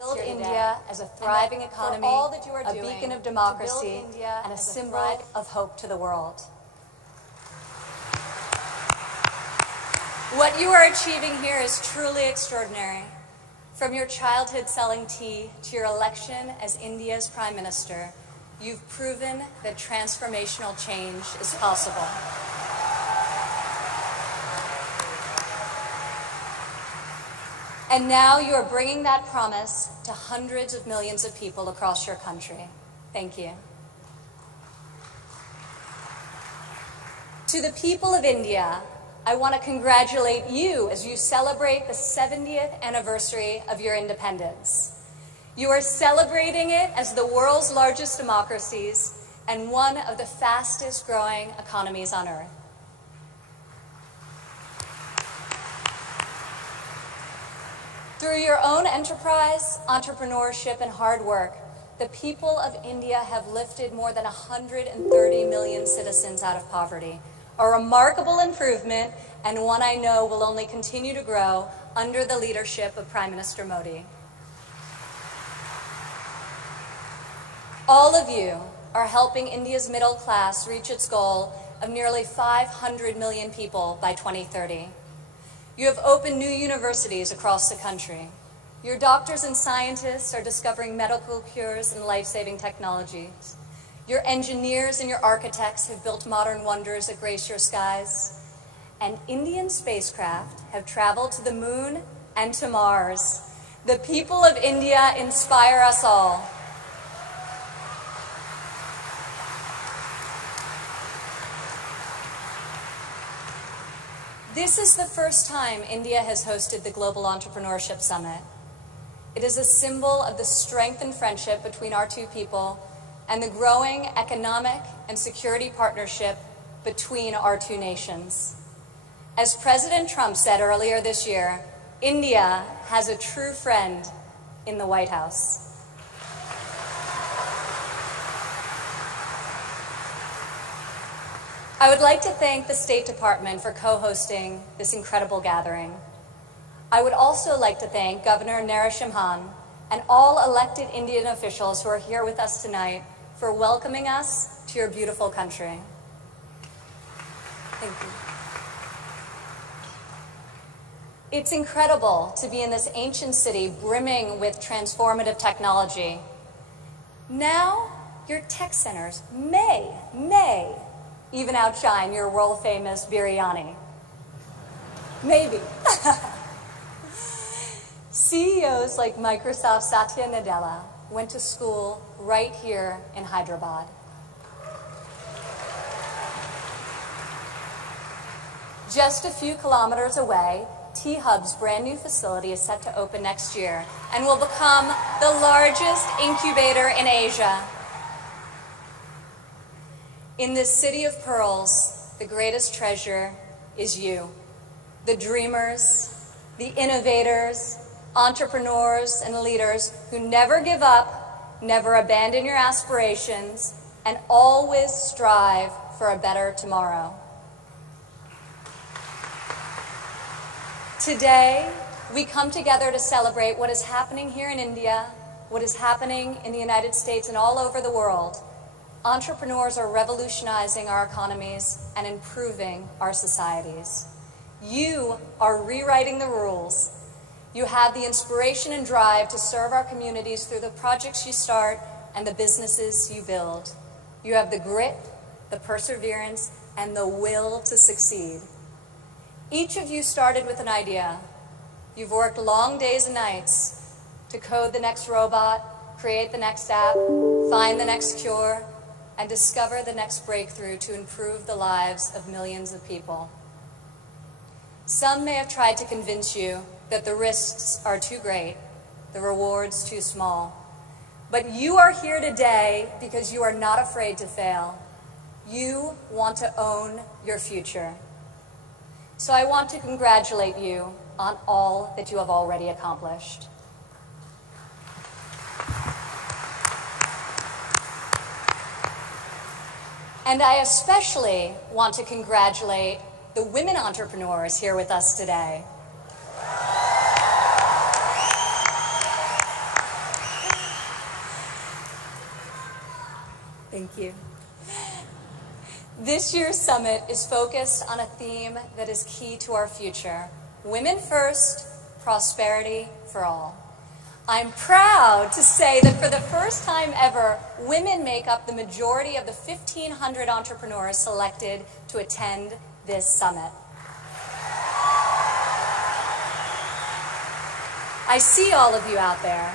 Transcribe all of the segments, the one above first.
Build India as a thriving economy, a beacon of democracy, and a symbol of hope to the world. What you are achieving here is truly extraordinary. From your childhood selling tea to your election as India's Prime Minister, you've proven that transformational change is possible. And now you are bringing that promise to hundreds of millions of people across your country. Thank you. To the people of India, I want to congratulate you as you celebrate the 70th anniversary of your independence. You are celebrating it as the world's largest democracies and one of the fastest growing economies on earth. Through your own enterprise, entrepreneurship, and hard work, the people of India have lifted more than 130 million citizens out of poverty. A remarkable improvement, and one I know will only continue to grow under the leadership of Prime Minister Modi. All of you are helping India's middle class reach its goal of nearly 500 million people by 2030. You have opened new universities across the country. Your doctors and scientists are discovering medical cures and life-saving technologies. Your engineers and your architects have built modern wonders that grace your skies. And Indian spacecraft have traveled to the moon and to Mars. The people of India inspire us all. This is the first time India has hosted the Global Entrepreneurship Summit. It is a symbol of the strength and friendship between our two people and the growing economic and security partnership between our two nations. As President Trump said earlier this year, India has a true friend in the White House. I would like to thank the State Department for co-hosting this incredible gathering. I would also like to thank Governor Narasimhan and all elected Indian officials who are here with us tonight for welcoming us to your beautiful country. Thank you. It's incredible to be in this ancient city brimming with transformative technology. Now, your tech centers may even outshine your world-famous biryani. Maybe. CEOs like Microsoft's Satya Nadella went to school right here in Hyderabad. Just a few kilometers away, T-Hub's brand new facility is set to open next year and will become the largest incubator in Asia. In this city of pearls, the greatest treasure is you, the dreamers, the innovators, entrepreneurs, and leaders who never give up, never abandon your aspirations, and always strive for a better tomorrow. Today, we come together to celebrate what is happening here in India, what is happening in the United States and all over the world. Entrepreneurs are revolutionizing our economies and improving our societies. You are rewriting the rules. You have the inspiration and drive to serve our communities through the projects you start and the businesses you build. You have the grit, the perseverance, and the will to succeed. Each of you started with an idea. You've worked long days and nights to code the next robot, create the next app, find the next cure, and discover the next breakthrough to improve the lives of millions of people. Some may have tried to convince you that the risks are too great, the rewards too small. But you are here today because you are not afraid to fail. You want to own your future. So I want to congratulate you on all that you have already accomplished. And I especially want to congratulate the women entrepreneurs here with us today. Thank you. This year's summit is focused on a theme that is key to our future: women first, prosperity for all. I'm proud to say that for the first time ever, women make up the majority of the 1,500 entrepreneurs selected to attend this summit. I see all of you out there.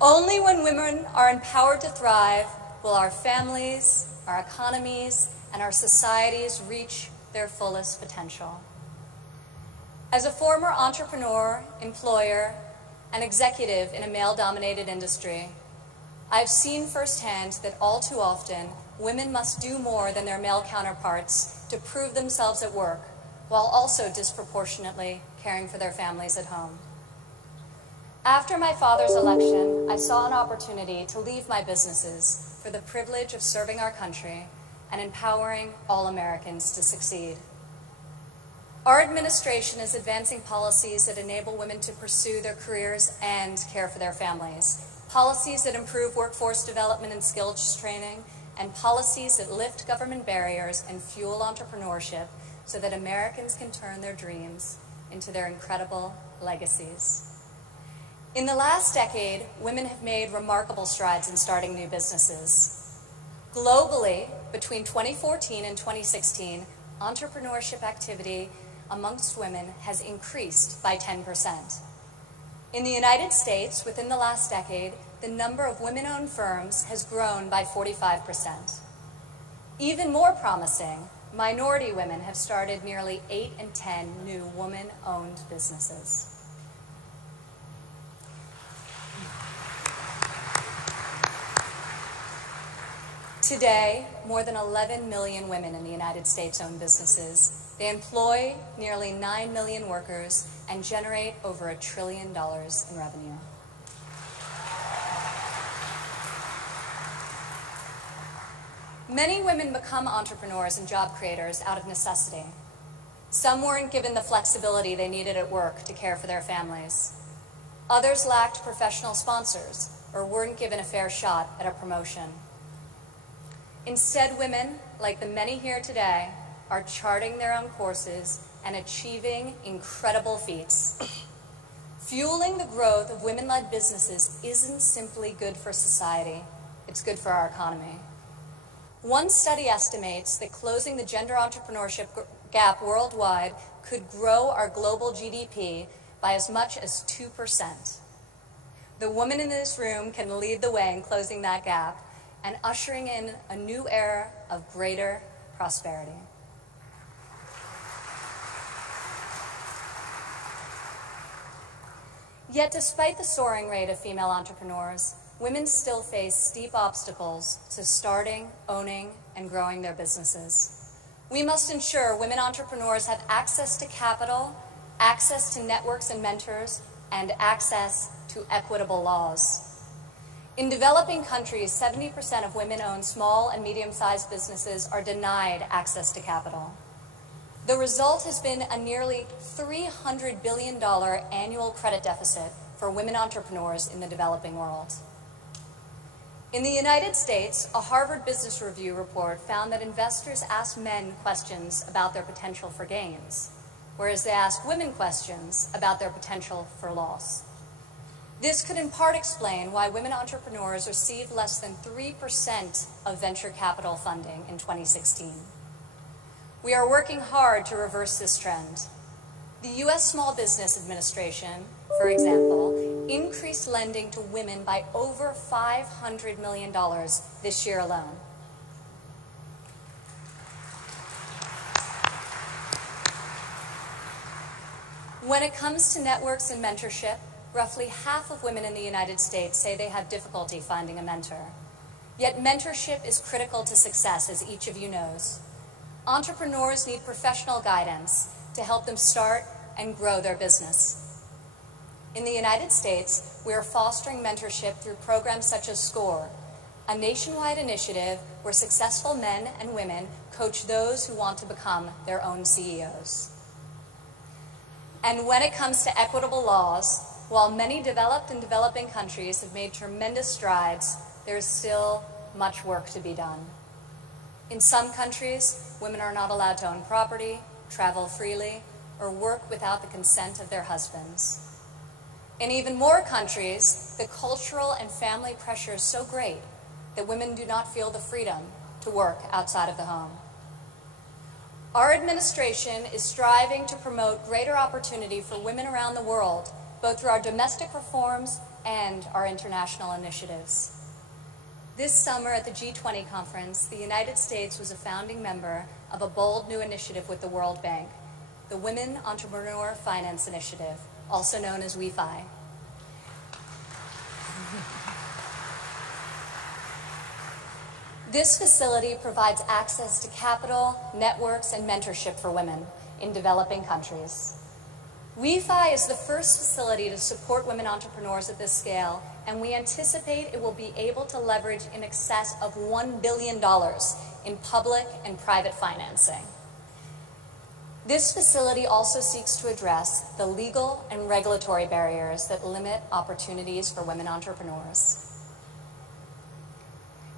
Only when women are empowered to thrive will our families, our economies, and our societies reach their fullest potential. As a former entrepreneur, employer, and executive in a male-dominated industry, I've seen firsthand that all too often, women must do more than their male counterparts to prove themselves at work, while also disproportionately caring for their families at home. After my father's election, I saw an opportunity to leave my businesses for the privilege of serving our country and empowering all Americans to succeed. Our administration is advancing policies that enable women to pursue their careers and care for their families, policies that improve workforce development and skills training, and policies that lift government barriers and fuel entrepreneurship so that Americans can turn their dreams into their incredible legacies. In the last decade, women have made remarkable strides in starting new businesses. Globally, between 2014 and 2016, entrepreneurship activity amongst women has increased by 10%. In the United States, within the last decade, the number of women-owned firms has grown by 45%. Even more promising, minority women have started nearly 8 in 10 new woman-owned businesses. Today, more than 11 million women in the United States own businesses. They employ nearly 9 million workers and generate over $1 trillion in revenue. Many women become entrepreneurs and job creators out of necessity. Some weren't given the flexibility they needed at work to care for their families. Others lacked professional sponsors or weren't given a fair shot at a promotion. Instead, women, like the many here today, are charting their own courses and achieving incredible feats. Fueling the growth of women-led businesses isn't simply good for society, it's good for our economy. One study estimates that closing the gender entrepreneurship gap worldwide could grow our global GDP by as much as 2%. The woman in this room can lead the way in closing that gap and ushering in a new era of greater prosperity. Yet despite the soaring rate of female entrepreneurs, women still face steep obstacles to starting, owning, and growing their businesses. We must ensure women entrepreneurs have access to capital, access to networks and mentors, and access to equitable laws. In developing countries, 70% of women-owned small and medium-sized businesses are denied access to capital. The result has been a nearly $300 billion annual credit deficit for women entrepreneurs in the developing world. In the United States, a Harvard Business Review report found that investors ask men questions about their potential for gains, whereas they ask women questions about their potential for loss. This could in part explain why women entrepreneurs received less than 3% of venture capital funding in 2016. We are working hard to reverse this trend. The U.S. Small Business Administration, for example, increased lending to women by over $500 million this year alone. When it comes to networks and mentorship, roughly half of women in the United States say they have difficulty finding a mentor. Yet mentorship is critical to success, as each of you knows. Entrepreneurs need professional guidance to help them start and grow their business. In the United States, we are fostering mentorship through programs such as SCORE, a nationwide initiative where successful men and women coach those who want to become their own CEOs. And when it comes to equitable laws, while many developed and developing countries have made tremendous strides, there is still much work to be done. In some countries, women are not allowed to own property, travel freely, or work without the consent of their husbands. In even more countries, the cultural and family pressure is so great that women do not feel the freedom to work outside of the home. Our administration is striving to promote greater opportunity for women around the world, both through our domestic reforms and our international initiatives. This summer at the G20 conference, the United States was a founding member of a bold new initiative with the World Bank, the Women Entrepreneur Finance Initiative, also known as WEFI. This facility provides access to capital, networks, and mentorship for women in developing countries. WEFI is the first facility to support women entrepreneurs at this scale, and we anticipate it will be able to leverage in excess of $1 billion in public and private financing. This facility also seeks to address the legal and regulatory barriers that limit opportunities for women entrepreneurs.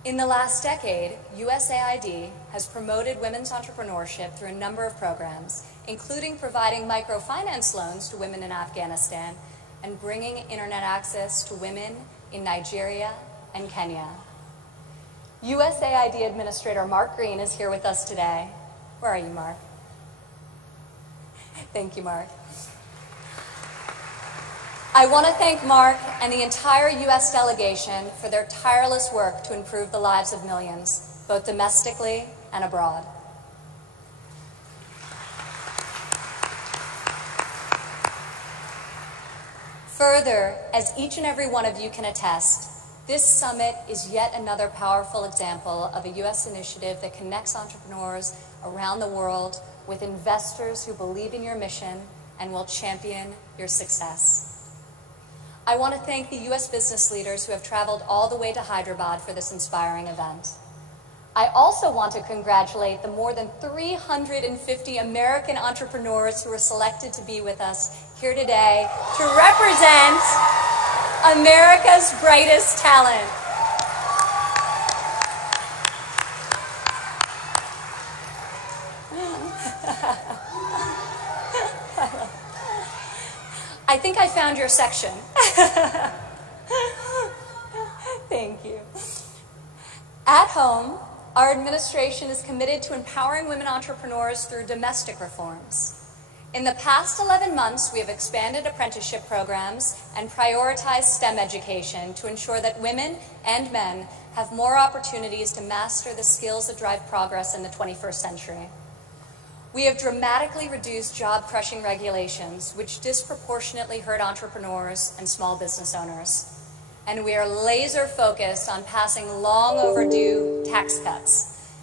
In the last decade, USAID has promoted women's entrepreneurship through a number of programs, including providing microfinance loans to women in Afghanistan and bringing internet access to women in Nigeria and Kenya. USAID Administrator Mark Green is here with us today. Where are you, Mark? Thank you, Mark. I want to thank Mark and the entire U.S. delegation for their tireless work to improve the lives of millions, both domestically and abroad. Further, as each and every one of you can attest, this summit is yet another powerful example of a U.S. initiative that connects entrepreneurs around the world with investors who believe in your mission and will champion your success. I want to thank the U.S. business leaders who have traveled all the way to Hyderabad for this inspiring event. I also want to congratulate the more than 350 American entrepreneurs who were selected to be with us here today to represent America's brightest talent. I think I found your section. Thank you. At home, our administration is committed to empowering women entrepreneurs through domestic reforms. In the past 11 months, we have expanded apprenticeship programs and prioritized STEM education to ensure that women and men have more opportunities to master the skills that drive progress in the 21st century. We have dramatically reduced job-crushing regulations, which disproportionately hurt entrepreneurs and small business owners. And we are laser-focused on passing long-overdue tax cuts.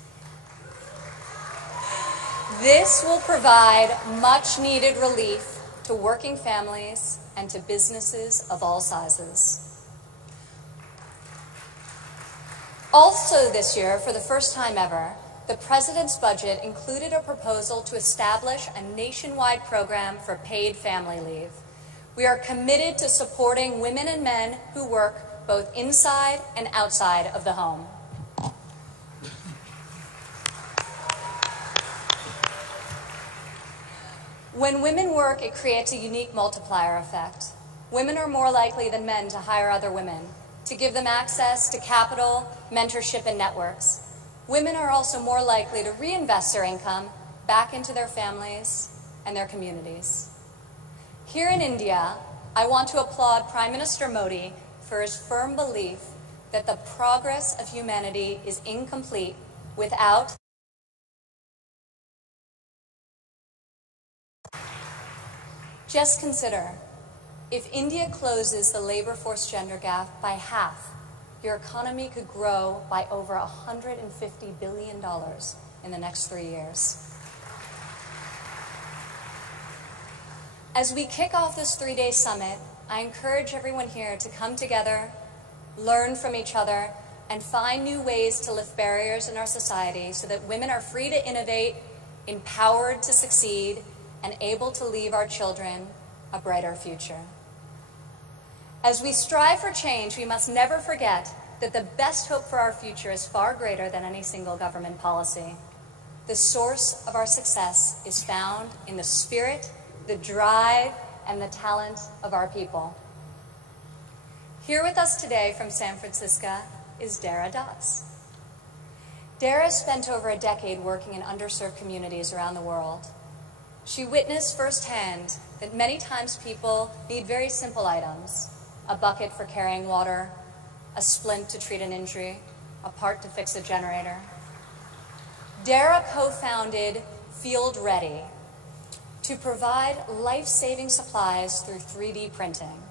This will provide much-needed relief to working families and to businesses of all sizes. Also this year, for the first time ever, the President's budget included a proposal to establish a nationwide program for paid family leave. We are committed to supporting women and men who work both inside and outside of the home. When women work, it creates a unique multiplier effect. Women are more likely than men to hire other women, to give them access to capital, mentorship, and networks. Women are also more likely to reinvest their income back into their families and their communities. Here in India, I want to applaud Prime Minister Modi for his firm belief that the progress of humanity is incomplete without. Just consider, if India closes the labor force gender gap by half, your economy could grow by over $150 billion in the next 3 years. As we kick off this 3-day summit, I encourage everyone here to come together, learn from each other, and find new ways to lift barriers in our society so that women are free to innovate, empowered to succeed, and able to leave our children a brighter future. As we strive for change, we must never forget that the best hope for our future is far greater than any single government policy. The source of our success is found in the spirit, the drive, and the talent of our people. Here with us today from San Francisco is Dara Das. Dara spent over a decade working in underserved communities around the world. She witnessed firsthand that many times people need very simple items: a bucket for carrying water, a splint to treat an injury, a part to fix a generator. Dara co-founded Field Ready to provide life-saving supplies through 3D printing.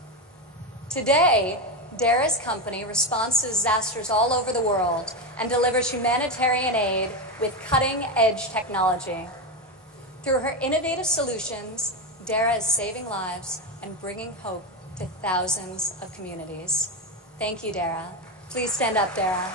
Today, Dara's company responds to disasters all over the world and delivers humanitarian aid with cutting-edge technology. Through her innovative solutions, Dara is saving lives and bringing hope to thousands of communities. Thank you, Dara. Please stand up, Dara.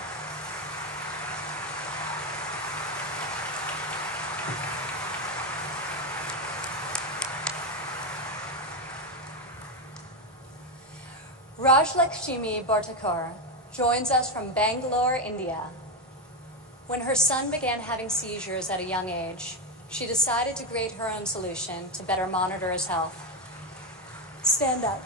Rajlakshmi Bhartakar joins us from Bangalore, India. When her son began having seizures at a young age, she decided to create her own solution to better monitor his health. Stand up.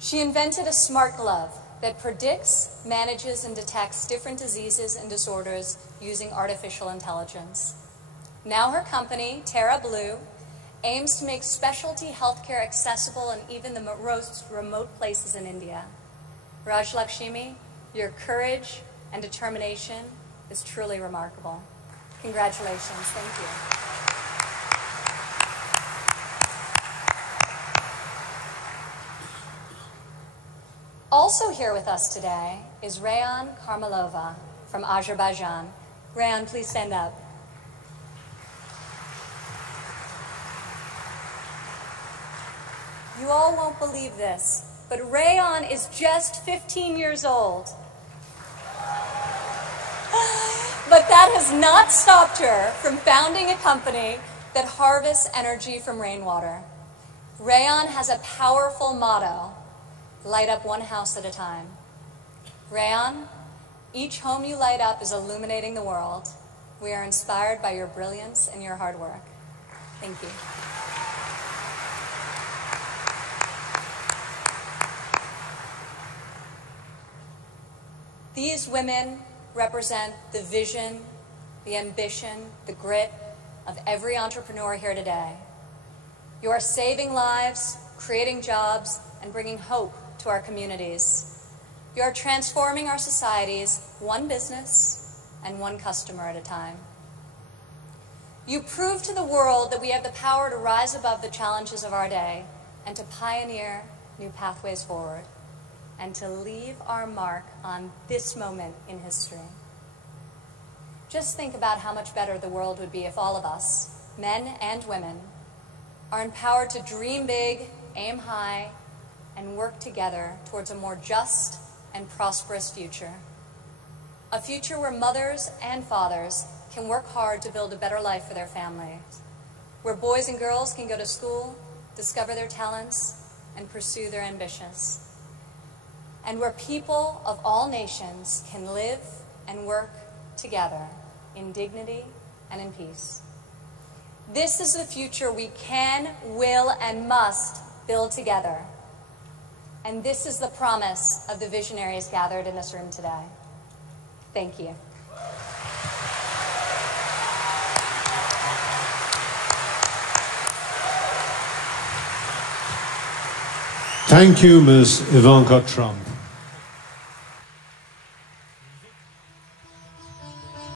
She invented a smart glove that predicts, manages, and detects different diseases and disorders using artificial intelligence. Now her company, Terra Blue, aims to make specialty healthcare accessible in even the most remote places in India. Rajlakshmi, your courage and determination is truly remarkable. Congratulations. Thank you. Also here with us today is Rayan Karmalova from Azerbaijan. Rayan, please stand up. You all won't believe this, but Rayan is just 15 years old. But that has not stopped her from founding a company that harvests energy from rainwater. Rayan has a powerful motto: light up one house at a time. Rayan, each home you light up is illuminating the world. We are inspired by your brilliance and your hard work. Thank you. These women represent the vision, the ambition, the grit of every entrepreneur here today. You are saving lives, creating jobs, and bringing hope to our communities. You are transforming our societies one business and one customer at a time. You prove to the world that we have the power to rise above the challenges of our day and to pioneer new pathways forward and to leave our mark on this moment in history. Just think about how much better the world would be if all of us, men and women, are empowered to dream big, aim high, and work together towards a more just and prosperous future. A future where mothers and fathers can work hard to build a better life for their families, where boys and girls can go to school, discover their talents, and pursue their ambitions, and where people of all nations can live and work together in dignity and in peace. This is the future we can, will, and must build together. And this is the promise of the visionaries gathered in this room today. Thank you. Thank you, Ms. Ivanka Trump.